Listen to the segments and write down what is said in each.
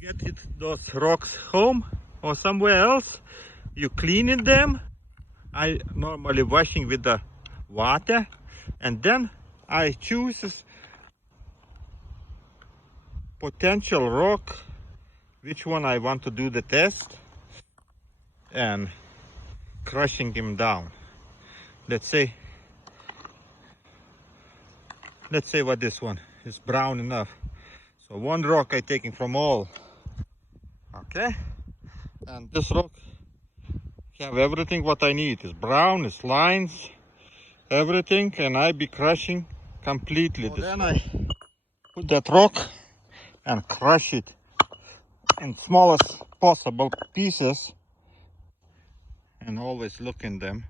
get those rocks home or somewhere else, you cleaning them. I normally washing with the water, and then I choose potential rock, which one I want to do the test, and crushing him down. Let's say what this one is brown enough. So one rock I taking from all. Okay, and this rock have everything what I need. It's brown, it's lines, everything, and I be crushing completely. So then I put that rock and crush it in smallest possible pieces, and always look in them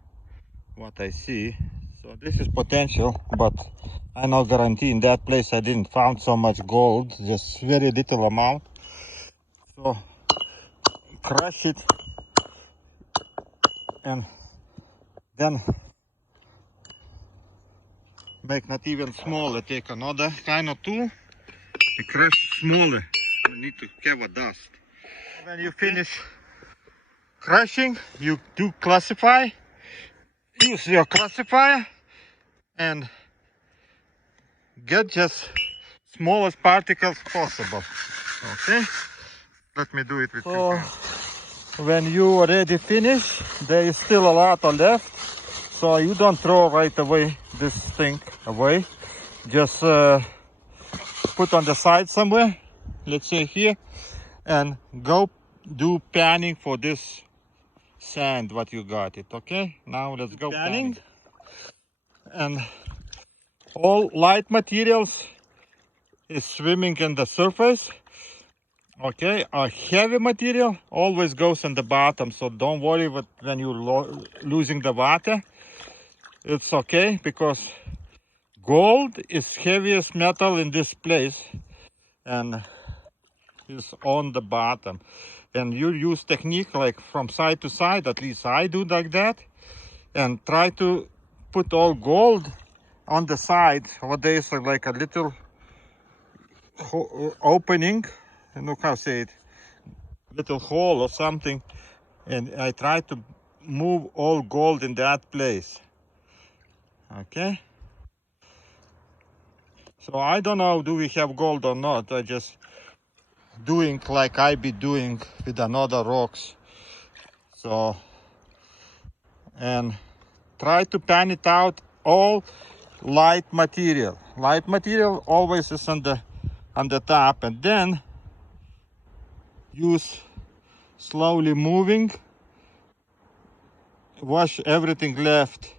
what I see. So this is potential, but I no guarantee. In that place I didn't found so much gold, just very little amount. So crush it, and then make not even smaller. Take another kind of tool to crush smaller. You need to have a dust. When you finish crushing, you do classify. Use your classifier and get just smallest particles possible. Okay, let me do it with you. When you already finish, there is still a lot left, so you don't throw right away this thing away. Just put on the side somewhere, let's say here, and go do panning for this sand what you got it. Okay, now let's go panning. And all light materials is swimming in the surface. Okay, a heavy material always goes in the bottom, so don't worry when you're losing the water. It's okay, because gold is heaviest metal in this place and is on the bottom. And you use technique like from side to side, at least I do like that, and try to put all gold on the side. What there is like a little opening, I don't know how to say it, little hole or something, and I try to move all gold in that place. Okay, so I don't know do we have gold or not. I just doing like I be doing with another rocks. So, and try to pan it out all light material. Light material always is on the top, and then use slowly moving, wash everything left.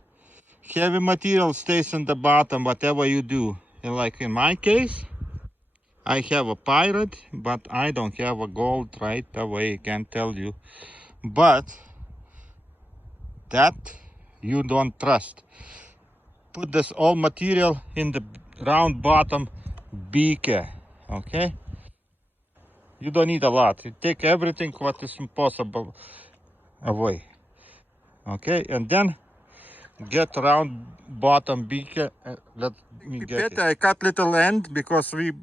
Heavy material stays in the bottom whatever you do. And like in my case, I have a pirate, but I don't have a gold right away, can't tell you. But that you don't trust. Put this all material in the round bottom beaker. Okay, you don't need a lot. You take everything what is impossible away. Okay, and then get round bottom beaker. Let me get it. I cut little end because we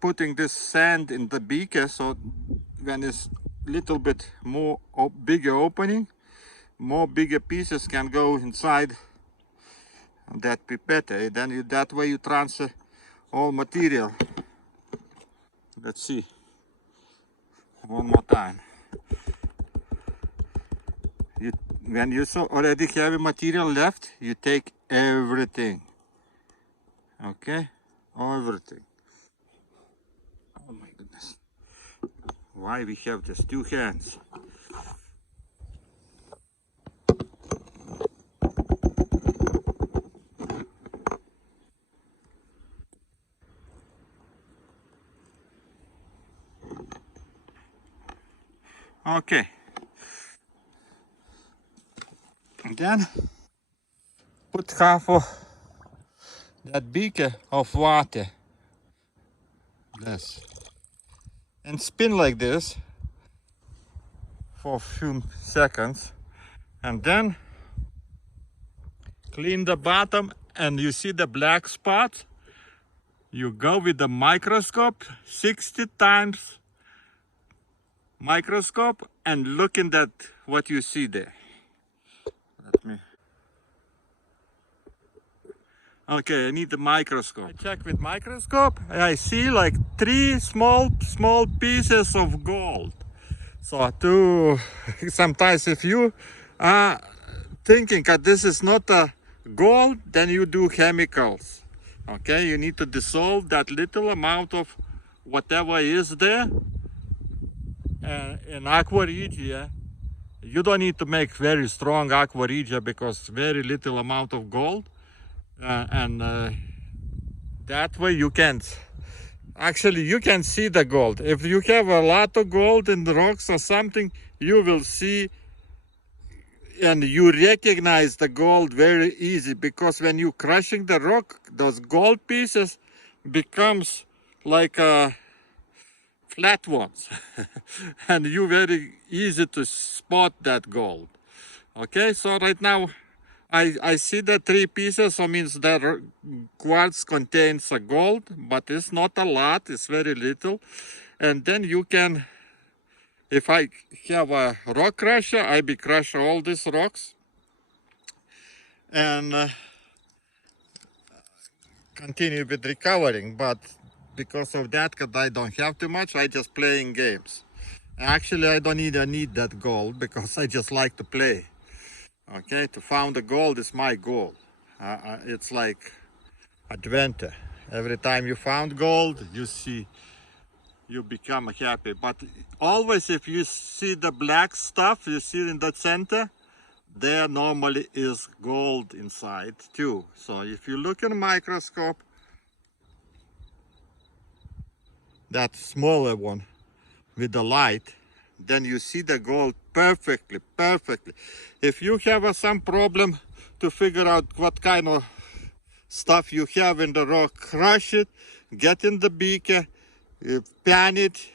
putting this sand in the beaker, so when it's little bit more bigger opening, more bigger pieces can go inside that pipette. Then that way you transfer all material. Let's see one more time. When you already have material left, you take everything. Okay, everything. Oh my goodness, why we have just two hands? Okay, and then put half of that beaker of water, this, and spin like this for a few seconds, and then clean the bottom, and you see the black spot. You go with the microscope, 60 times microscope, and look in that what you see there. Let me. Okay, I need the microscope. I check with microscope. I see like 3 small pieces of gold. So sometimes if you are thinking that this is not a gold, then you do chemicals. Okay, you need to dissolve that little amount of whatever is there. In aqua regia, you don't need to make very strong aqua regia because very little amount of gold. That way you can see the gold. If you have a lot of gold in the rocks or something, you will see and you recognize the gold very easy, because when you crushing the rock, those gold pieces becomes like flat ones and you very easy to spot that gold. Okay, so right now I see the 3 pieces, so means that quartz contains a gold, but it's not a lot, it's very little. And then you can, if I have a rock crusher, I be crush all these rocks and continue with recovering. But because of that, because I don't have too much, I just playing games. Actually, I don't even need that gold because I just like to play. Okay, to find the gold is my goal. It's like adventure. Every time you found gold, you become happy. But always if you see the black stuff you see in the center, there normally is gold inside too. So if you look in a microscope, that smaller one with the light, then you see the gold perfectly. If you have some problem to figure out what kind of stuff you have in the rock, crush it, get in the beaker, pan it,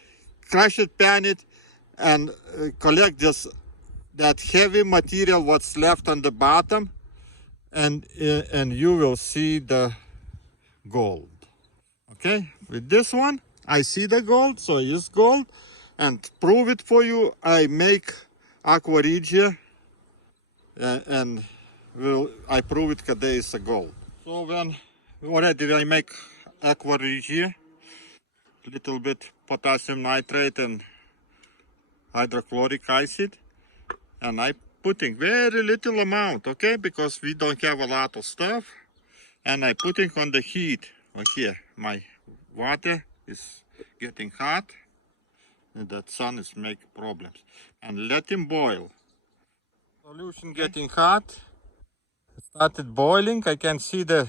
crush it, pan it, and collect just that heavy material what's left on the bottom, and you will see the gold. Okay, with this one I see the gold, so it's gold. And prove it for you, I make aqua regia and I prove it that there is a gold. So when I make aqua regia, little bit potassium nitrate and hydrochloric acid, and I putting very little amount, okay, because we don't have a lot of stuff, and I putting on the heat. Here my water is getting hot, and that sun is making problems, and let him boil. Solution getting hot, it started boiling. I can see the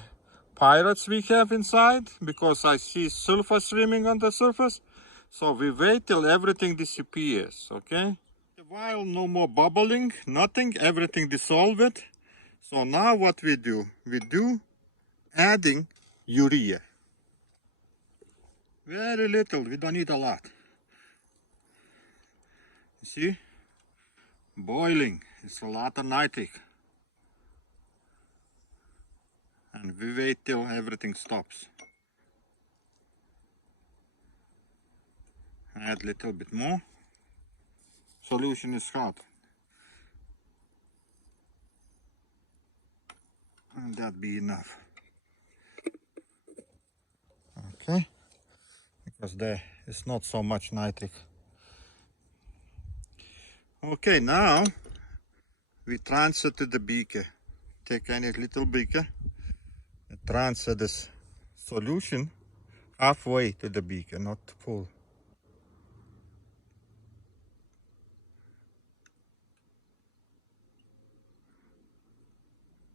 pirates we have inside because I see sulfur swimming on the surface. So we wait till everything disappears, okay? While no more bubbling, nothing, everything dissolved. So now what we do adding urea. Very little, we don't need a lot. See? Boiling, it's a lot of nitric. And we wait till everything stops. Add a little bit more. Solution is hot. And that be enough. Okay, because there is not so much nitric. Okay, now we transfer to the beaker. Take any little beaker and transfer this solution halfway to the beaker, not full.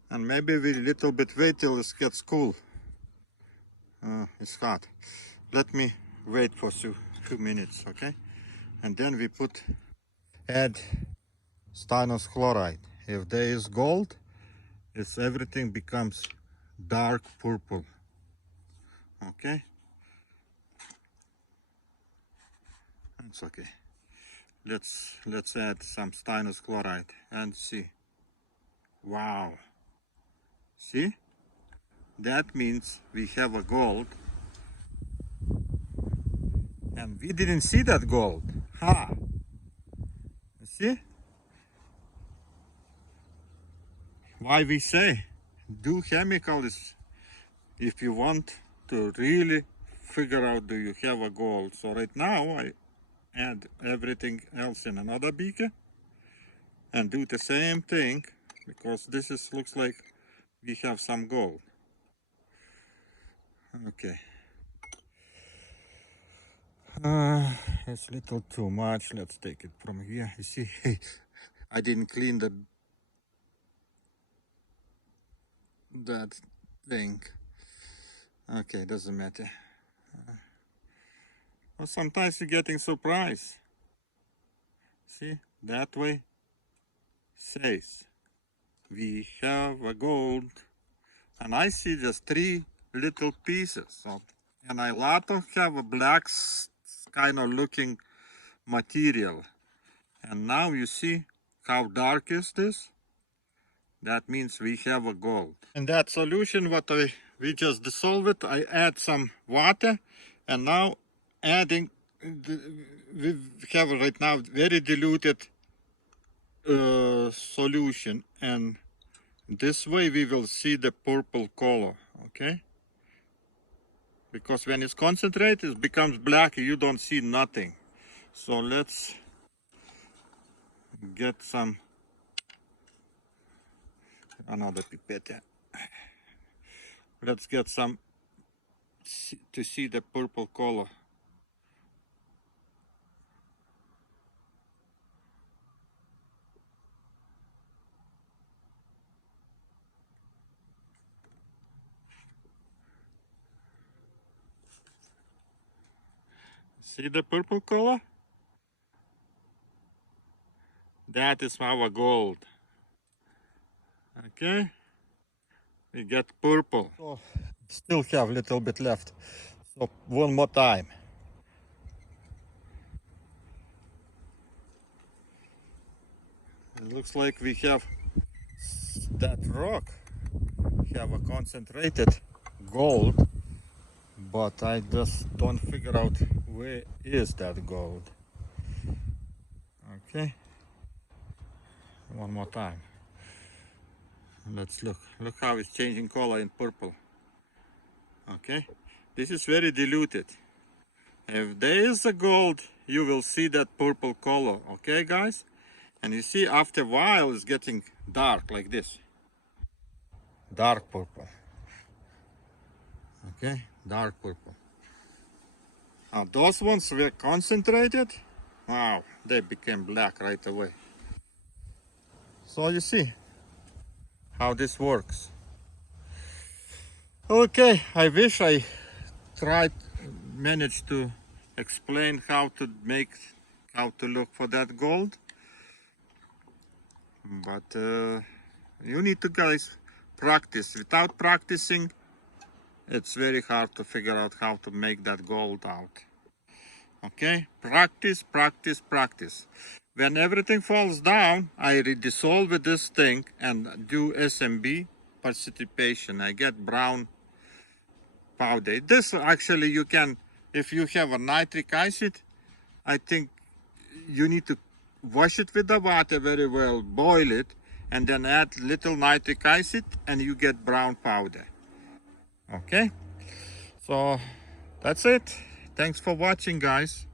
And maybe we little bit wait till it gets cool. It's hot. Let me wait for few minutes, okay? And then we add stanus chloride. If there is gold, everything becomes dark purple. Okay? It's okay. Let's add some stanus chloride and see. Wow. See? That means we have a gold And we didn't see that gold. Ha! You see? Why we say do chemicals if you want to really figure out do you have a gold. So right now I add everything else in another beaker and do the same thing, because this is looks like we have some gold. Okay. It's a little too much. Let's take it from here. You see, I didn't clean that thing. Okay, doesn't matter. Well, sometimes you're getting surprised. See, that way says we have a gold, and I see just 3 little pieces of, and I lot of have a black kind of looking material. And now you see how dark is this? That means we have a gold. In that solution, what we just dissolve it, I add some water, and now adding, we have right now very diluted solution, and this way we will see the purple color, okay? Because when it's concentrated, it becomes black, you don't see nothing. So let's get some, another pipette. Let's get some to see the purple color. See the purple color? That is our gold. Okay, we get purple. So still have a little bit left. So one more time. It looks like we have that rock have a concentrated gold, but I just don't figure out where is that gold. Okay, one more time. Let's look how it's changing color in purple. Okay, this is very diluted. If there is a gold, you will see that purple color. Okay, guys, and you see after a while it's getting dark like this, dark purple. Okay, dark purple. Now those ones were concentrated. Wow, they became black right away. So you see how this works. Okay, I wish I managed to explain how to look for that gold, but you need to, guys, practice. Without practicing, it's very hard to figure out how to make that gold out. Okay, practice, practice, practice. When everything falls down, I redissolve this thing and do SMB precipitation. I get brown powder. This actually you can, if you have a nitric acid, I think you need to wash it with the water very well, boil it, and then add little nitric acid, and you get brown powder. Okay, so that's it. Thanks for watching, guys.